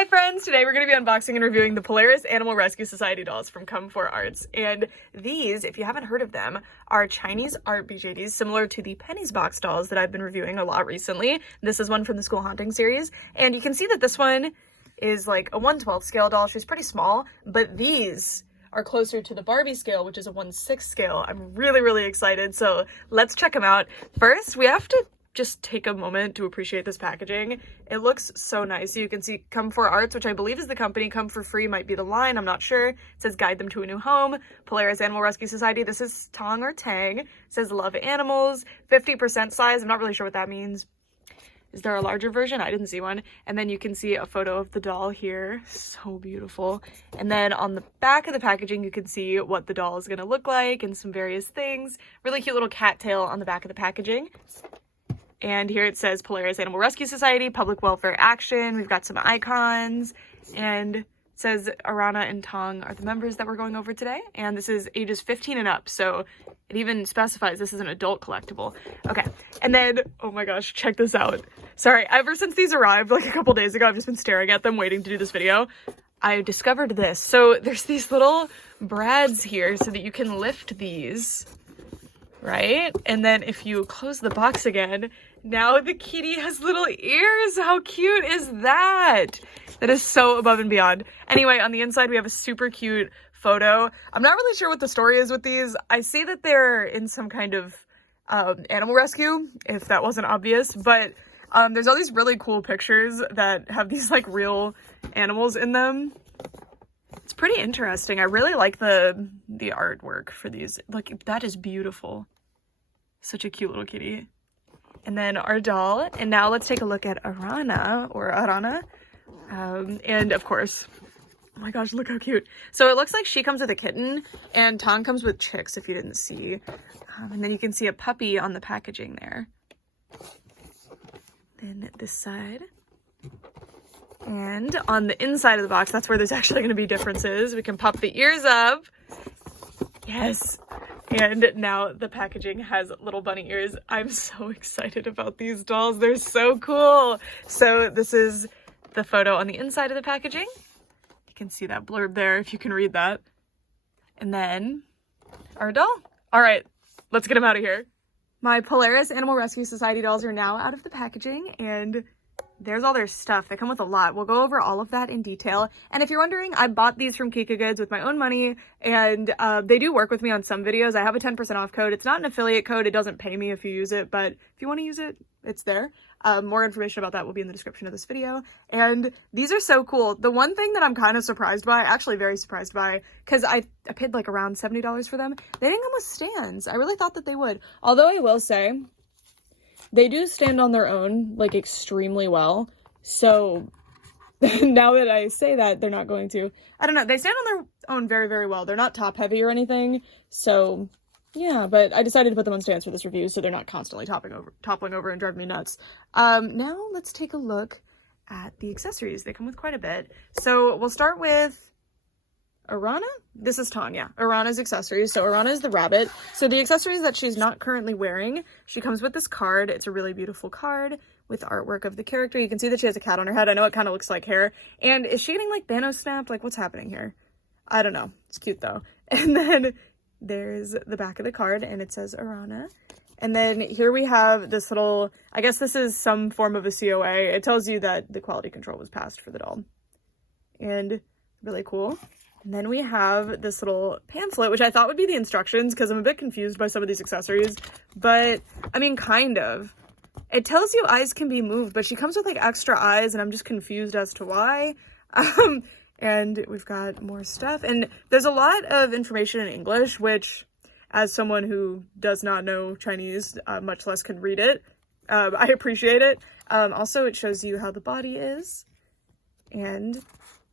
Hi friends! Today we're going to be unboxing and reviewing the Polaris Animal Rescue Society dolls from COME4ARTS. And these, if you haven't heard of them, are Chinese art BJDs similar to the Penny's Box dolls that I've been reviewing a lot recently. This is one from the School Haunting series. And you can see that this one is like a 1/12 scale doll. She's pretty small, but these are closer to the Barbie scale, which is a 1/6 scale. I'm really excited, so let's check them out. First, we have to just take a moment to appreciate this packaging. It looks so nice. You can see COME4ARTS, which I believe is the company. Come for Free might be the line, I'm not sure. It says guide them to a new home. Polaris Animal Rescue Society. This is Tong or Tang. It says love animals. 50% size. I'm not really sure what that means. Is there a larger version? I didn't see one. And then you can see a photo of the doll here. So beautiful. And then on the back of the packaging, you can see what the doll is going to look like and some various things. Really cute little cat tail on the back of the packaging. And here it says Polaris Animal Rescue Society, Public Welfare Action. We've got some icons, and it says Arana and Tong are the members that we're going over today. And this is ages 15 and up, so it even specifies this is an adult collectible. Okay, and then, oh my gosh, check this out. Sorry, ever since these arrived like a couple days ago, I've just been staring at them waiting to do this video. I discovered this. So there's these little brads here so that you can lift these, right? And then if you close the box again, now the kitty has little ears. How cute is that? That is so above and beyond. Anyway, on the inside, we have a super cute photo. I'm not really sure what the story is with these. I see that they're in some kind of animal rescue, if that wasn't obvious, but there's all these really cool pictures that have these like real animals in them. It's pretty interesting. I really like the artwork for these. Like, that is beautiful. Such a cute little kitty. And then our doll. And now let's take a look at Arana, or Arana. And of course, oh my gosh, look how cute. So it looks like she comes with a kitten, and Tong comes with chicks, if you didn't see. And then you can see a puppy on the packaging there. Then this side. And on the inside of the box, that's where there's actually going to be differences. We can pop the ears up. Yes. And now the packaging has little bunny ears. I'm so excited about these dolls. They're so cool. So this is the photo on the inside of the packaging. You can see that blurb there if you can read that. And then our doll. All right, let's get them out of here. My Polaris Animal Rescue Society dolls are now out of the packaging, and there's all their stuff. They come with a lot. We'll go over all of that in detail. And if you're wondering, I bought these from Kika Goods with my own money, and they do work with me on some videos. I have a 10% off code. It's not an affiliate code. It doesn't pay me if you use it, but if you want to use it, it's there. More information about that will be in the description of this video. And these are so cool. The one thing that I'm kind of surprised by, actually very surprised by, because I paid like around $70 for them, they didn't come with stands. I really thought that they would. Although I will say, they do stand on their own, like, extremely well. So now that I say that, they're not going to. I don't know. They stand on their own very well. They're not top heavy or anything. So yeah, but I decided to put them on stands for this review so they're not constantly toppling over and driving me nuts. Now let's take a look at the accessories. They come with quite a bit. So we'll start with Arana? This is Tong, yeah. Arana's accessories. So Arana is the rabbit. So the accessories that she's not currently wearing, she comes with this card. It's a really beautiful card with artwork of the character. You can see that she has a cat on her head. I know it kind of looks like hair. And is she getting like Thanos snapped? Like, what's happening here? I don't know. It's cute though. And then there's the back of the card, and it says Arana. And then here we have this little, I guess this is some form of a COA. It tells you that the quality control was passed for the doll. And really cool. And then we have this little pamphlet, which I thought would be the instructions because I'm a bit confused by some of these accessories. But, I mean, kind of. It tells you eyes can be moved, but she comes with, like, extra eyes, and I'm just confused as to why. And we've got more stuff. And there's a lot of information in English, which, as someone who does not know Chinese, much less can read it, I appreciate it. Also, it shows you how the body is. And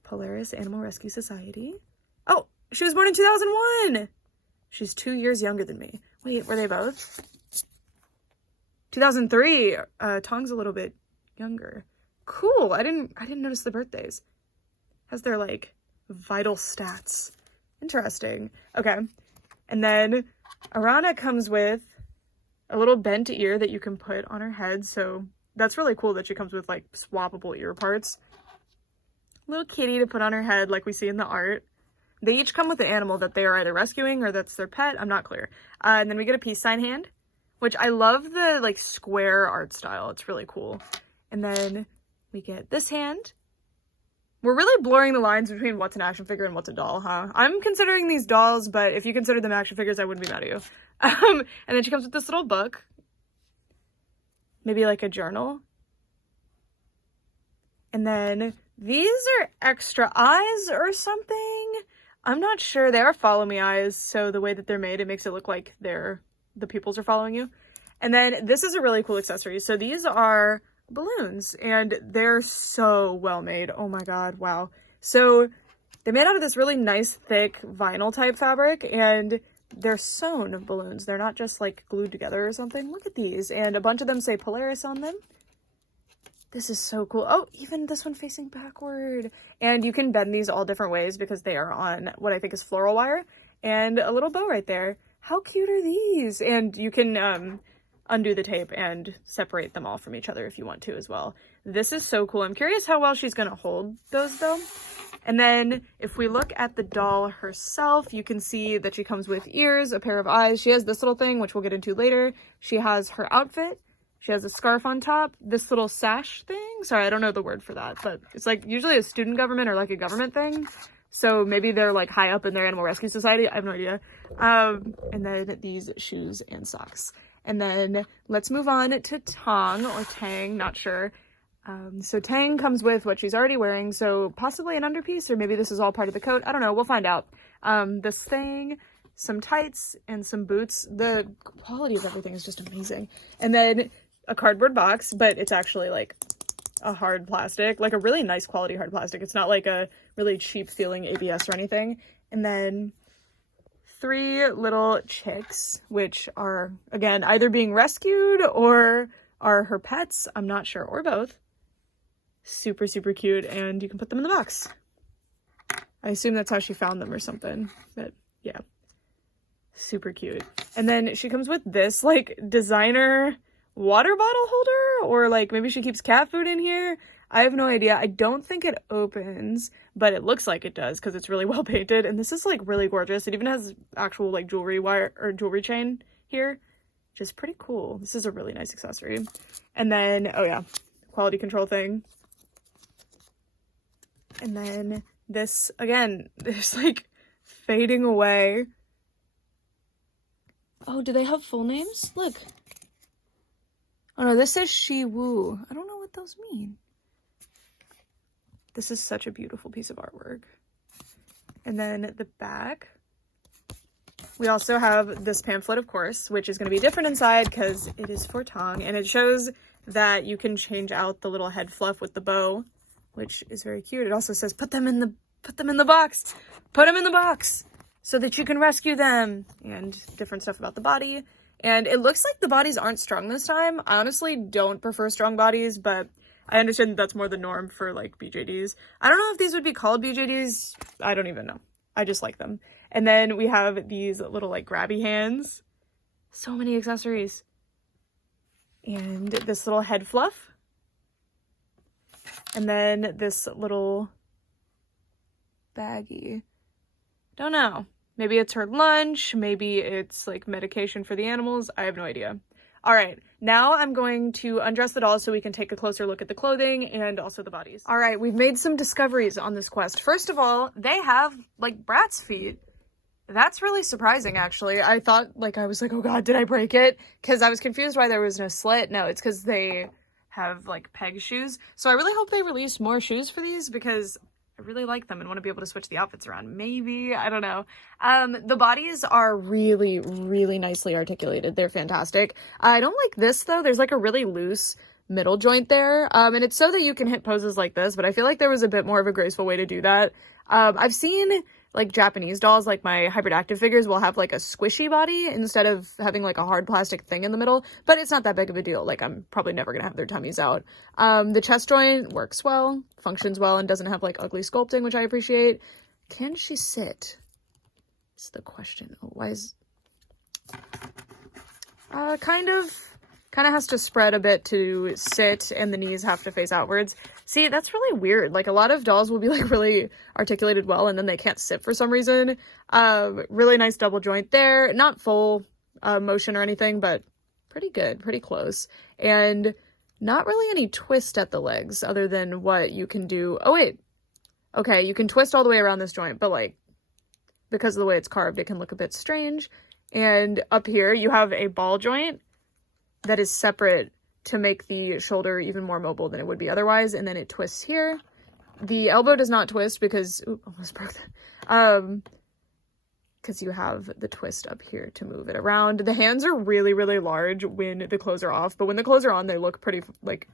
Polaris Animal Rescue Society. Oh, she was born in 2001. She's 2 years younger than me. Wait, were they both? 2003. Tong's a little bit younger. Cool. I didn't notice the birthdays. Has their like vital stats. Interesting. Okay. And then Arana comes with a little bent ear that you can put on her head. So that's really cool that she comes with like swappable ear parts. little kitty to put on her head like we see in the art. They each come with an animal that they are either rescuing or that's their pet. I'm not clear. And then we get a peace sign hand, which I love the like square art style. It's really cool. And then we get this hand. We're really blurring the lines between what's an action figure and what's a doll, huh? I'm considering these dolls, but if you consider them action figures, I wouldn't be mad at you. And then she comes with this little book. Maybe like a journal. And then these are extra eyes or something. I'm not sure. They are follow me eyes, so the way that they're made, it makes it look like the pupils are following you. And then this is a really cool accessory. So these are balloons, and they're so well made. Oh my god, wow. So they're made out of this really nice, thick vinyl type fabric, and they're sewn balloons. They're not just like glued together or something. Look at these, and a bunch of them say Polaris on them. This is so cool. Oh, even this one facing backward. And you can bend these all different ways because they are on what I think is floral wire and a little bow right there. How cute are these? And you can undo the tape and separate them all from each other if you want to as well. This is so cool. I'm curious how well she's going to hold those though. And then if we look at the doll herself, you can see that she comes with ears, a pair of eyes. She has this little thing, which we'll get into later. She has her outfit. She has a scarf on top, this little sash thing. Sorry, I don't know the word for that, but it's like usually a student government or like a government thing. So maybe they're like high up in their animal rescue society. I have no idea. And then these shoes and socks. And then let's move on to Tong or Tang, not sure. So Tang comes with what she's already wearing. So possibly an underpiece, or maybe this is all part of the coat. I don't know. We'll find out. This thing, some tights and some boots. The quality of everything is just amazing. And then a cardboard box, but it's actually like a hard plastic, like a really nice quality hard plastic. It's not like a really cheap feeling ABS or anything. And then 3 little chicks, which are, again, either being rescued or are her pets. I'm not sure, or both. Super, super cute, and you can put them in the box. I assume that's how she found them or something, but yeah. Super cute. And then she comes with this, like, designer water bottle holder, or like maybe she keeps cat food in here. I have no idea. I don't think it opens, but it looks like it does because it's really well painted. And this is like really gorgeous. It even has actual like jewelry wire or jewelry chain here, which is pretty cool. This is a really nice accessory. And then, oh yeah, quality control thing. And then this, again, there's like fading away. Oh, do they have full names? Look. Oh no, this says She Woo. I don't know what those mean. This is such a beautiful piece of artwork. And then the back. We also have this pamphlet, of course, which is going to be different inside because it is for Tong. And it shows that you can change out the little head fluff with the bow, which is very cute. It also says, put them in the box. Put them in the box so that you can rescue them. And different stuff about the body. And it looks like the bodies aren't strung this time. I honestly don't prefer strung bodies, but I understand that's more the norm for like BJDs. I don't know if these would be called BJDs. I don't even know. I just like them. And then we have these little like grabby hands. So many accessories. And this little head fluff. And then this little baggie. Don't know. Maybe it's her lunch, maybe it's like medication for the animals. I have no idea. All right, now I'm going to undress the dolls so we can take a closer look at the clothing and also the bodies. All right, we've made some discoveries on this quest. First of all, they have like Bratz feet. That's really surprising, actually. I thought, I was like, oh god, did I break it? Because I was confused why there was no slit. No, it's because they have like peg shoes. So I really hope they release more shoes for these because I really like them and want to be able to switch the outfits around. Maybe, I don't know. The bodies are really, really nicely articulated. They're fantastic. I don't like this though. There's like a really loose middle joint there. And it's so that you can hit poses like this, but I feel like there was a bit more of a graceful way to do that. I've seen like Japanese dolls, like my hybrid active figures will have like a squishy body instead of having like a hard plastic thing in the middle, but it's not that big of a deal. Like I'm probably never gonna have their tummies out. The chest joint works well, functions well, and doesn't have like ugly sculpting, which I appreciate. Can she sit? It's the question. Oh, why is kind of has to spread a bit to sit, and the knees have to face outwards. See, that's really weird. Like, a lot of dolls will be, like, really articulated well, and then they can't sit for some reason. Really nice double joint there. Not full motion or anything, but pretty good, pretty close. And not really any twist at the legs other than what you can do. Oh, wait. Okay, you can twist all the way around this joint, but, like, because of the way it's carved, it can look a bit strange. And up here, you have a ball joint that is separate to make the shoulder even more mobile than it would be otherwise, and then it twists here. The elbow does not twist because, ooh, almost broke that. Because you have the twist up here to move it around. The hands are really, really large when the clothes are off, but when the clothes are on, they look pretty, like,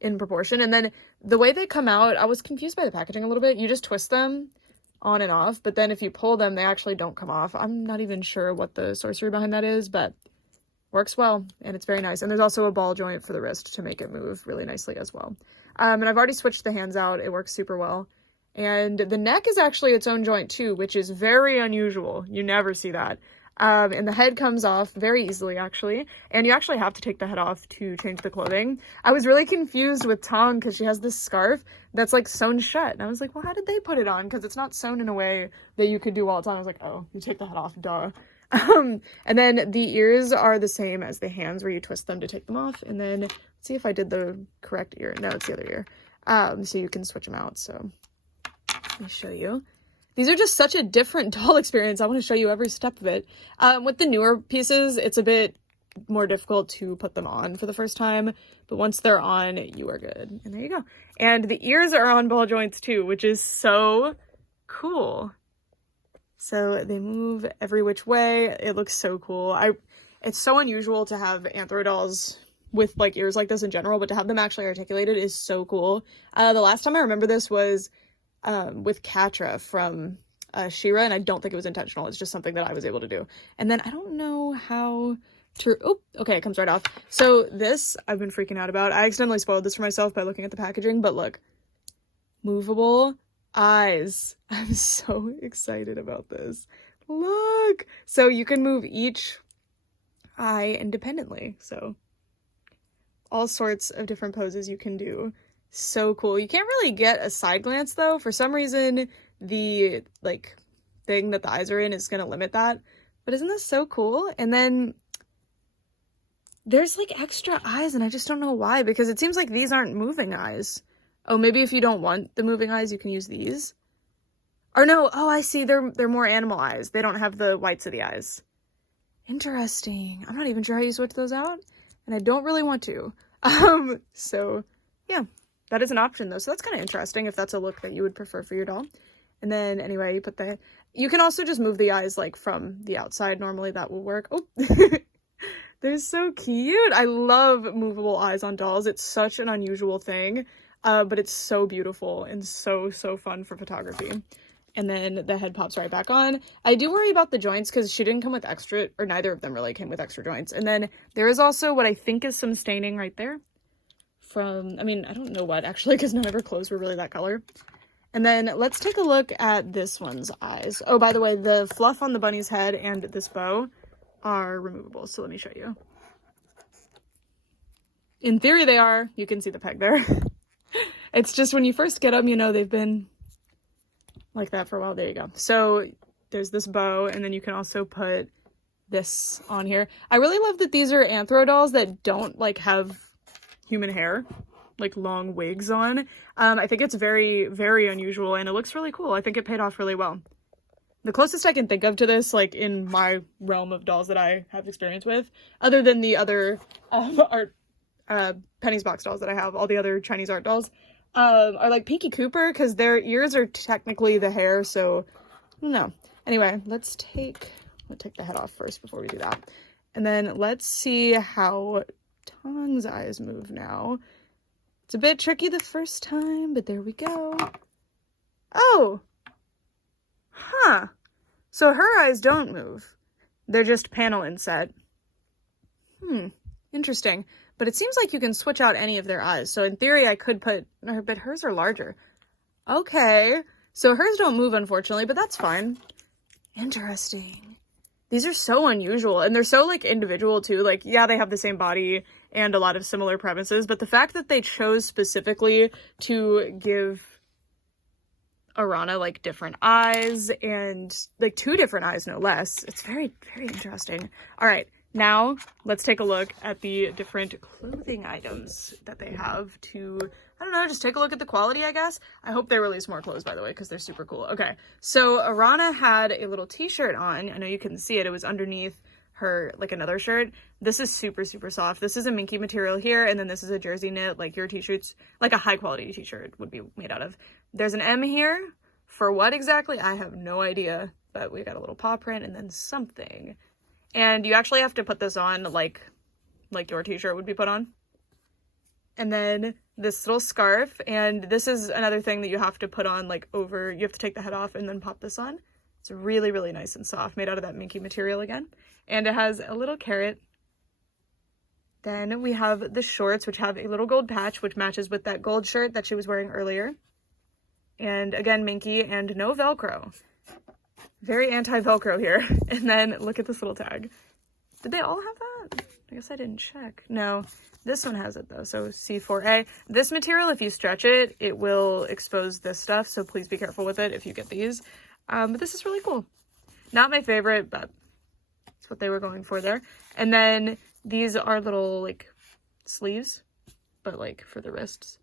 in proportion. And then the way they come out, I was confused by the packaging a little bit. You just twist them on and off, but then if you pull them, they actually don't come off. I'm not even sure what the sorcery behind that is, but works well, and it's very nice. And there's also a ball joint for the wrist to make it move really nicely as well. And I've already switched the hands out. It works super well. And the neck is actually its own joint too, which is very unusual. You never see that. And the head comes off very easily, actually. And you actually have to take the head off to change the clothing. I was really confused with Tong because she has this scarf that's like sewn shut. And I was like, well, how did they put it on? Because it's not sewn in a way that you could do all the time. I was like, oh, you take the head off, duh. And then the ears are the same as the hands where you twist them to take them off. And then let's see if I did the correct ear. No, it's the other ear. So you can switch them out. So let me show you. These are just such a different doll experience. I want to show you every step of it. With the newer pieces, it's a bit more difficult to put them on for the first time, but once they're on, you are good. And there you go. And the ears are on ball joints too, which is so cool. So they move every which way. It looks so cool. It's so unusual to have Anthro dolls with like ears like this in general, but to have them actually articulated is so cool. The last time I remember this was with Katra from She-Ra, and I don't think it was intentional. It's just something that I was able to do. And then I don't know how to, oh, okay, it comes right off. So this I've been freaking out about. I accidentally spoiled this for myself by looking at the packaging, but look, movable eyes. I'm so excited about this. Look! So you can move each eye independently. So all sorts of different poses you can do. So cool. You can't really get a side glance though. For some reason, the like thing that the eyes are in is going to limit that. But isn't this so cool? And then there's like extra eyes and I just don't know why, because it seems like these aren't moving eyes. Oh, maybe if you don't want the moving eyes, you can use these. Or no, oh, I see. They're more animal eyes. They don't have the whites of the eyes. Interesting. I'm not even sure how you switch those out, and I don't really want to. So yeah, that is an option though. So that's kind of interesting if that's a look that you would prefer for your doll. And then anyway, you put you can also just move the eyes like from the outside. Normally that will work. Oh, they're so cute. I love movable eyes on dolls. It's such an unusual thing. But it's so beautiful and so fun for photography. And then the head pops right back on. I do worry about the joints because she didn't come with extra, or neither of them really came with extra joints. And then there is also what I think is some staining right there from, I mean, I don't know what actually, because none of her clothes were really that color. And then let's take a look at this one's eyes. Oh, by the way, the fluff on the bunny's head and this bow are removable. So let me show you. In theory they are. You can see the peg there. It's just when you first get them, you know, they've been like that for a while. There you go. So there's this bow, and then you can also put this on here. I really love that these are Anthro dolls that don't like have human hair, like long wigs on. I think it's very, very unusual, and it looks really cool. I think it paid off really well. The closest I can think of to this, like in my realm of dolls that I have experience with, other than the other art Penny's box dolls that I have, all the other Chinese art dolls, are like Pinky Cooper, because their ears are technically the hair, so I don't know. Anyway, let's take the head off first before we do that. And then let's see how Tong's eyes move now. It's a bit tricky the first time, but there we go. Oh! Huh. So her eyes don't move. They're just panel inset. Interesting. But it seems like you can switch out any of their eyes. So in theory, I could put her, but hers are larger. Okay. So hers don't move, unfortunately, but that's fine. Interesting. These are so unusual, and they're so, like, individual, too. Like, yeah, they have the same body and a lot of similar premises, but the fact that they chose specifically to give Arana like different eyes, and like 2 different eyes no less, it's very, very interesting. All right, now let's take a look at the different clothing items that they have to, I don't know, just take a look at the quality, I guess. I hope they release more clothes, by the way, because they're super cool. Okay, so Arana had a little t-shirt on. I know you couldn't see it. It was underneath her, like, another shirt. This is super, super soft. This is a minky material here, and then this is a jersey knit, like your t-shirts, like a high-quality t-shirt would be made out of. There's an M here. For what exactly? I have no idea, but we got a little paw print and then something. And you actually have to put this on like your t-shirt would be put on. And then this little scarf, and this is another thing that you have to put on like over, you have to take the head off and then pop this on. It's really, really nice and soft, made out of that minky material again. And it has a little carrot. Then we have the shorts, which have a little gold patch, which matches with that gold shirt that she was wearing earlier. And again, minky and no Velcro. Very anti-Velcro here. And then look at this little tag. Did they all have that? I guess I didn't check. No, this one has it though. So C4A. This material, if you stretch it, it will expose this stuff. So please be careful with it if you get these. But this is really cool. Not my favorite, but that's what they were going for there. And then these are little like sleeves, but like for the wrists.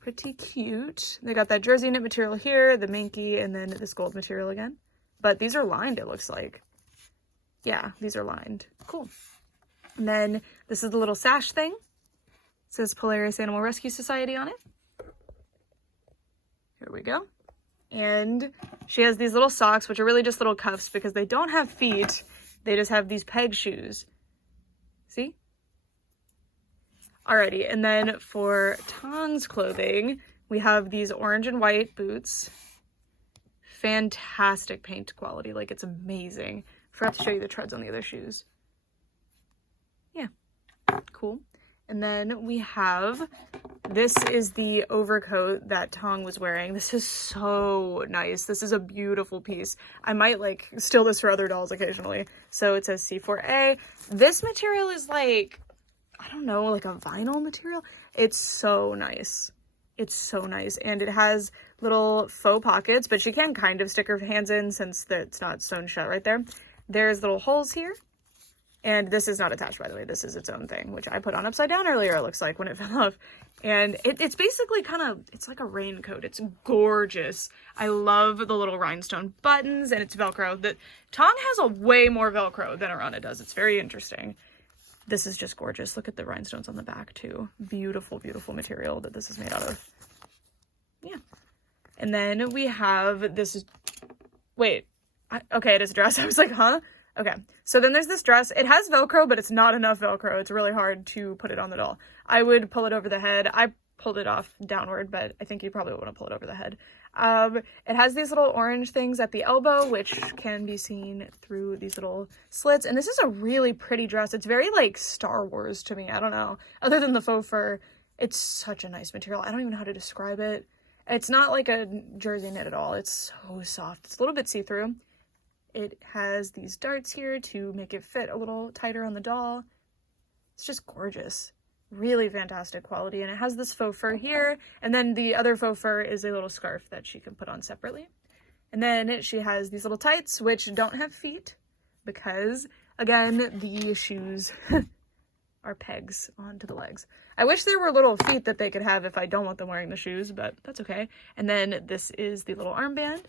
Pretty cute. They got that jersey knit material here, the minky, and then this gold material again. But these are lined, it looks like. Yeah, these are lined. Cool. And then this is the little sash thing. It says Polaris Animal Rescue Society on it. Here we go. And she has these little socks, which are really just little cuffs because they don't have feet. They just have these peg shoes. See? Alrighty, and then for Tong's clothing, we have these orange and white boots. Fantastic paint quality, like it's amazing. Forgot to show you the treads on the other shoes. Yeah, cool. And then we have, this is the overcoat that Tong was wearing. This is so nice. This is a beautiful piece. I might like steal this for other dolls occasionally. So it says C4A. This material is like, I don't know, like a vinyl material. It's so nice. It's so nice. And it has little faux pockets, but she can kind of stick her hands in since it's not sewn shut right there. There's little holes here. And this is not attached, by the way. This is its own thing, which I put on upside down earlier, it looks like, when it fell off. And it's basically kind of, it's like a raincoat. It's gorgeous. I love the little rhinestone buttons, and it's Velcro. Tong has a way more Velcro than Arana does. It's very interesting. This is just gorgeous. Look at the rhinestones on the back too. Beautiful, beautiful material that this is made out of. Yeah. And then we have this, wait, okay, it is a dress. I was like, huh? Okay. So then there's this dress. It has Velcro, but it's not enough Velcro. It's really hard to put it on the doll. I would pull it over the head. I pulled it off downward, but I think you probably want to pull it over the head. It has these little orange things at the elbow, which can be seen through these little slits. And this is a really pretty dress. It's very like Star Wars to me. I don't know. Other than the faux fur, it's such a nice material. I don't even know how to describe it. It's not like a jersey knit at all. It's so soft. It's a little bit see-through. It has these darts here to make it fit a little tighter on the doll. It's just gorgeous. Really fantastic quality. And it has this faux fur here. And then the other faux fur is a little scarf that she can put on separately. And then she has these little tights, which don't have feet because, again, the shoes are pegs onto the legs. I wish there were little feet that they could have if I don't want them wearing the shoes, but that's okay. And then this is the little armband.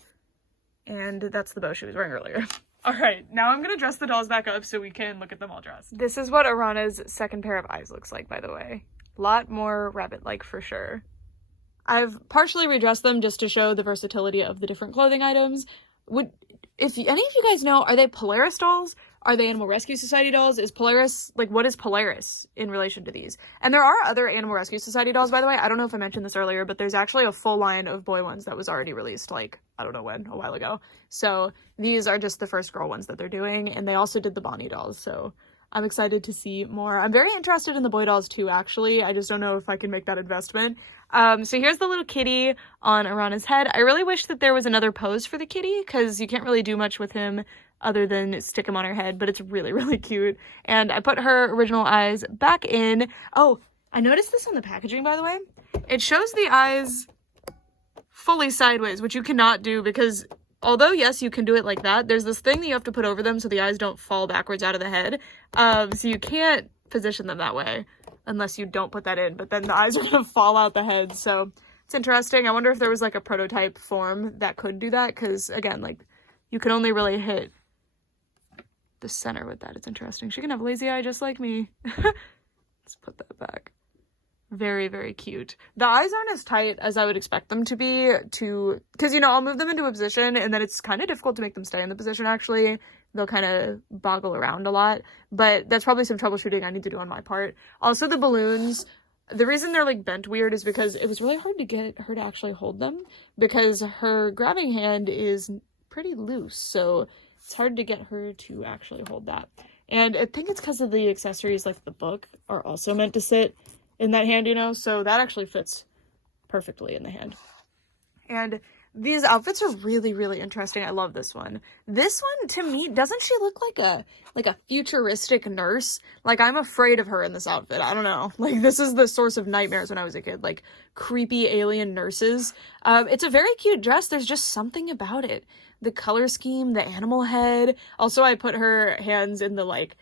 And that's the bow she was wearing earlier. All right, now I'm gonna dress the dolls back up so we can look at them all dressed. This is what Arana's second pair of eyes looks like, by the way. A lot more rabbit-like for sure. I've partially redressed them just to show the versatility of the different clothing items. If any of you guys know, are they Polaris dolls? Are they Animal Rescue Society dolls? Is Polaris, like, what is Polaris in relation to these? And there are other Animal Rescue Society dolls, by the way. I don't know if I mentioned this earlier, but there's actually a full line of boy ones that was already released, like, I don't know when, a while ago. So these are just the first girl ones that they're doing, and they also did the Bonnie dolls, so I'm excited to see more. I'm very interested in the boy dolls too, actually. I just don't know if I can make that investment. So here's the little kitty on Arana's head. I really wish that there was another pose for the kitty, because you can't really do much with him other than stick them on her head, but it's really, really cute. And I put her original eyes back in. Oh, I noticed this on the packaging, by the way. It shows the eyes fully sideways, which you cannot do because although, yes, you can do it like that, there's this thing that you have to put over them so the eyes don't fall backwards out of the head. So you can't position them that way unless you don't put that in, but then the eyes are going to fall out the head. So it's interesting. I wonder if there was like a prototype form that could do that because, again, like you can only really hit the center with that. It's interesting. She can have lazy eye just like me. Let's put that back. Very, very cute. The eyes aren't as tight as I would expect them to be because, you know, I'll move them into a position and then it's kind of difficult to make them stay in the position, actually. They'll kind of boggle around a lot, but that's probably some troubleshooting I need to do on my part. Also, the balloons, the reason they're like bent weird is because it was really hard to get her to actually hold them because her grabbing hand is pretty loose, so it's hard to get her to actually hold that. And I think it's because of the accessories, like the book, are also meant to sit in that hand, you know, so that actually fits perfectly in the hand. And these outfits are really, really interesting. I love this one. This one, to me, doesn't she look like a futuristic nurse? Like, I'm afraid of her in this outfit. I don't know. Like, this is the source of nightmares when I was a kid. Like, creepy alien nurses. It's a very cute dress. There's just something about it. The color scheme, the animal head. Also, I put her hands in the, like,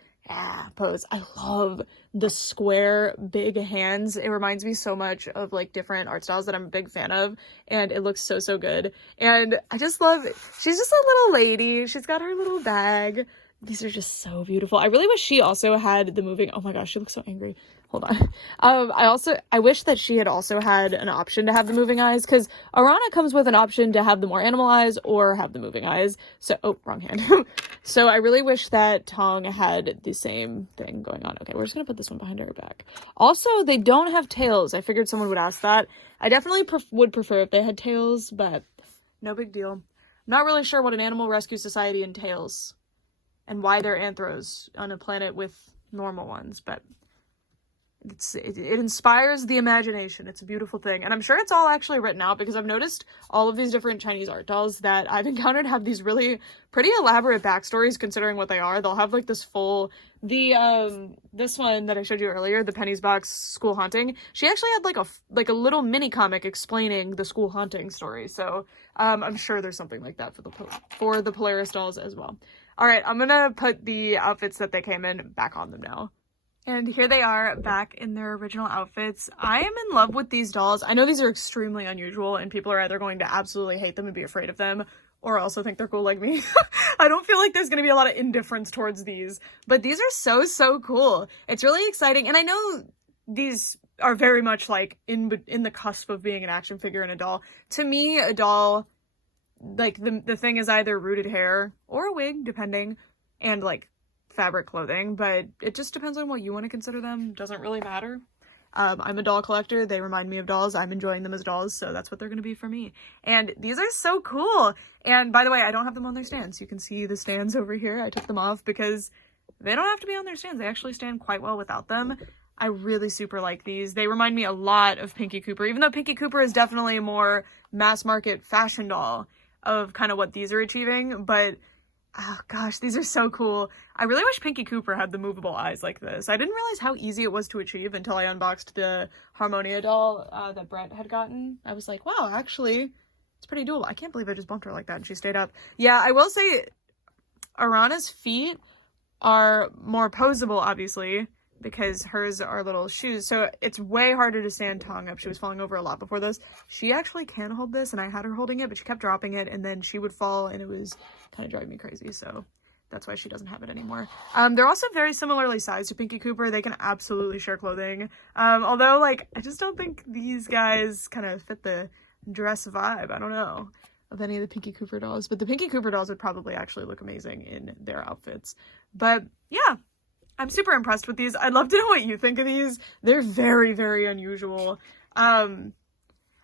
pose. I love the square big hands. It reminds me so much of like different art styles that I'm a big fan of, and it looks so, so good. And I just love it. She's just a little lady. She's got her little bag. These are just so beautiful. I really wish she also had the moving, oh my gosh, she looks so angry. Hold on. I wish that she had also had an option to have the moving eyes, because Arana comes with an option to have the more animal eyes or have the moving eyes. So, oh, wrong hand. So I really wish that Tong had the same thing going on. Okay, we're just gonna put this one behind her back. Also, they don't have tails. I figured someone would ask that. I definitely would prefer if they had tails, but no big deal. I'm not really sure what an animal rescue society entails and why they're anthros on a planet with normal ones, but it inspires the imagination. It's a beautiful thing, and I'm sure it's all actually written out, because I've noticed all of these different Chinese art dolls that I've encountered have these really pretty elaborate backstories considering what they are. They'll have like this full, this one that I showed you earlier, the Penny's Box School Haunting, she actually had like a little mini comic explaining the school haunting story. So I'm sure there's something like that for the Polaris dolls as well. All right, I'm gonna put the outfits that they came in back on them now. And here they are back in their original outfits. I am in love with these dolls. I know these are extremely unusual and people are either going to absolutely hate them and be afraid of them, or also think they're cool like me. I don't feel like there's going to be a lot of indifference towards these, but these are so, so cool. It's really exciting. And I know these are very much like in the cusp of being an action figure and a doll. To me, a doll, like the thing is either rooted hair or a wig, depending, and like fabric clothing, but it just depends on what you want to consider them. Doesn't really matter. I'm a doll collector. They remind me of dolls. I'm enjoying them as dolls, so that's what they're going to be for me. And these are so cool. And by the way, I don't have them on their stands. You can see the stands over here. I took them off because they don't have to be on their stands. They actually stand quite well without them. I really super like these. They remind me a lot of Pinky Cooper, even though Pinky Cooper is definitely a more mass market fashion doll of kind of what these are achieving, but oh gosh, these are so cool. I really wish Pinky Cooper had the movable eyes like this. I didn't realize how easy it was to achieve until I unboxed the Harmonia doll that Brett had gotten. I was like, wow, actually, it's pretty doable. I can't believe I just bumped her like that and she stayed up. Yeah, I will say Arana's feet are more posable, obviously, because hers are little shoes. So it's way harder to stand Tong up. She was falling over a lot before this. She actually can hold this, and I had her holding it, but she kept dropping it, and then she would fall, and it was kind of driving me crazy. So that's why she doesn't have it anymore. They're also very similarly sized to Pinky Cooper. They can absolutely share clothing. Although, like, I just don't think these guys kind of fit the dress vibe, I don't know, of any of the Pinky Cooper dolls. But the Pinky Cooper dolls would probably actually look amazing in their outfits. But yeah, I'm super impressed with these. I'd love to know what you think of these. They're very, very unusual.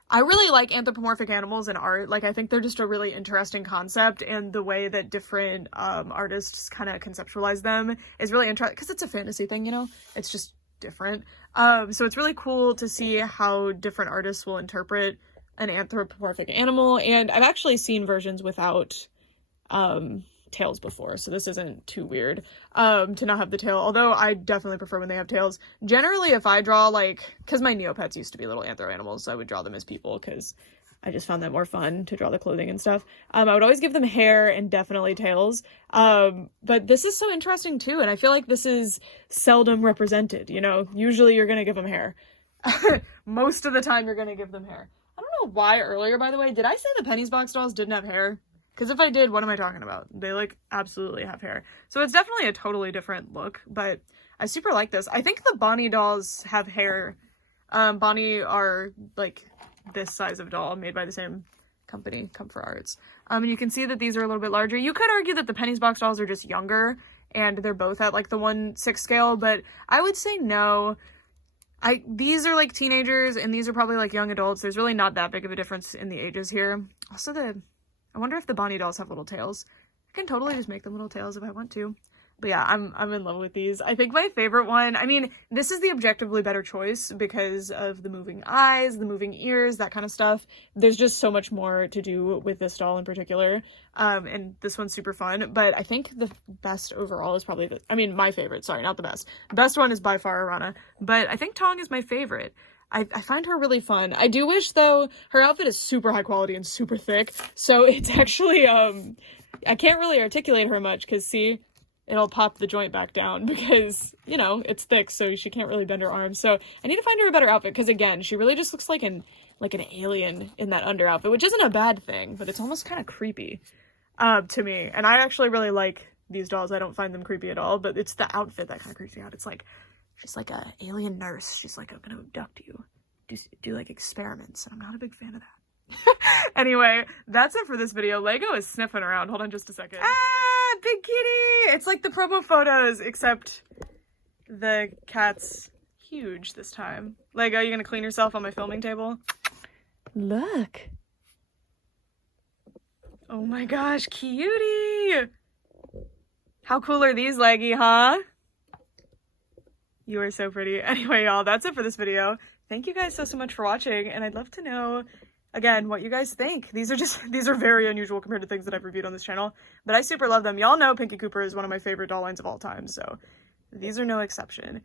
I really like anthropomorphic animals in art. Like, I think they're just a really interesting concept, and the way that different artists kind of conceptualize them is really interesting, because it's a fantasy thing, you know? It's just different. So it's really cool to see how different artists will interpret an anthropomorphic animal, and I've actually seen versions without tails before, so this isn't too weird to not have the tail, although I definitely prefer when they have tails. Generally, if I draw, like, because my Neopets used to be little anthro animals, so I would draw them as people because I just found that more fun to draw the clothing and stuff. I would always give them hair and definitely tails. But this is so interesting too, and I feel like this is seldom represented, you know? Usually you're gonna give them hair. Most of the time you're gonna give them hair. I don't know why earlier, by the way, did I say the Penny's box dolls didn't have hair? Because if I did, what am I talking about? They, like, absolutely have hair. So it's definitely a totally different look, but I super like this. I think the Bonnie dolls have hair. Bonnie are, like, this size of doll made by the same company, COME4ARTS. And you can see that these are a little bit larger. You could argue that the Penny's box dolls are just younger, and they're both at, like, the 1/6 scale, but I would say no. These are, like, teenagers, and these are probably, like, young adults. There's really not that big of a difference in the ages here. Also, I wonder if the Bonnie dolls have little tails. I can totally just make them little tails if I want to. But yeah, I'm in love with these. I think my favorite one, I mean, this is the objectively better choice because of the moving eyes, the moving ears, that kind of stuff. There's just so much more to do with this doll in particular. And this one's super fun. But I think the best overall is probably my favorite. Sorry, not the best. The best one is by far Arana. But I think Tong is my favorite. I find her really fun. I do wish, though, her outfit is super high quality and super thick. So it's actually, I can't really articulate her much because, see, it'll pop the joint back down because, you know, it's thick, so she can't really bend her arms. So I need to find her a better outfit because, again, she really just looks like an alien in that under outfit, which isn't a bad thing, but it's almost kind of creepy to me. And I actually really like these dolls. I don't find them creepy at all, but it's the outfit that kind of creeps me out. It's like, she's like a alien nurse. She's like, I'm gonna abduct you, do like experiments, and I'm not a big fan of that. Anyway, that's it for this video. Lego is sniffing around. Hold on just a second. Ah, big kitty! It's like the promo photos, except the cat's huge this time. Lego, you gonna clean yourself on my filming table? Look. Oh my gosh, cutie! How cool are these, Leggy, huh? You are so pretty. Anyway, y'all, that's it for this video. Thank you guys so much for watching, and I'd love to know, again, what you guys think. These are very unusual compared to things that I've reviewed on this channel, but I super love them. Y'all know Pinky Cooper is one of my favorite doll lines of all time, so these are no exception.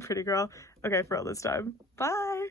Pretty girl. Okay, for all this time. Bye!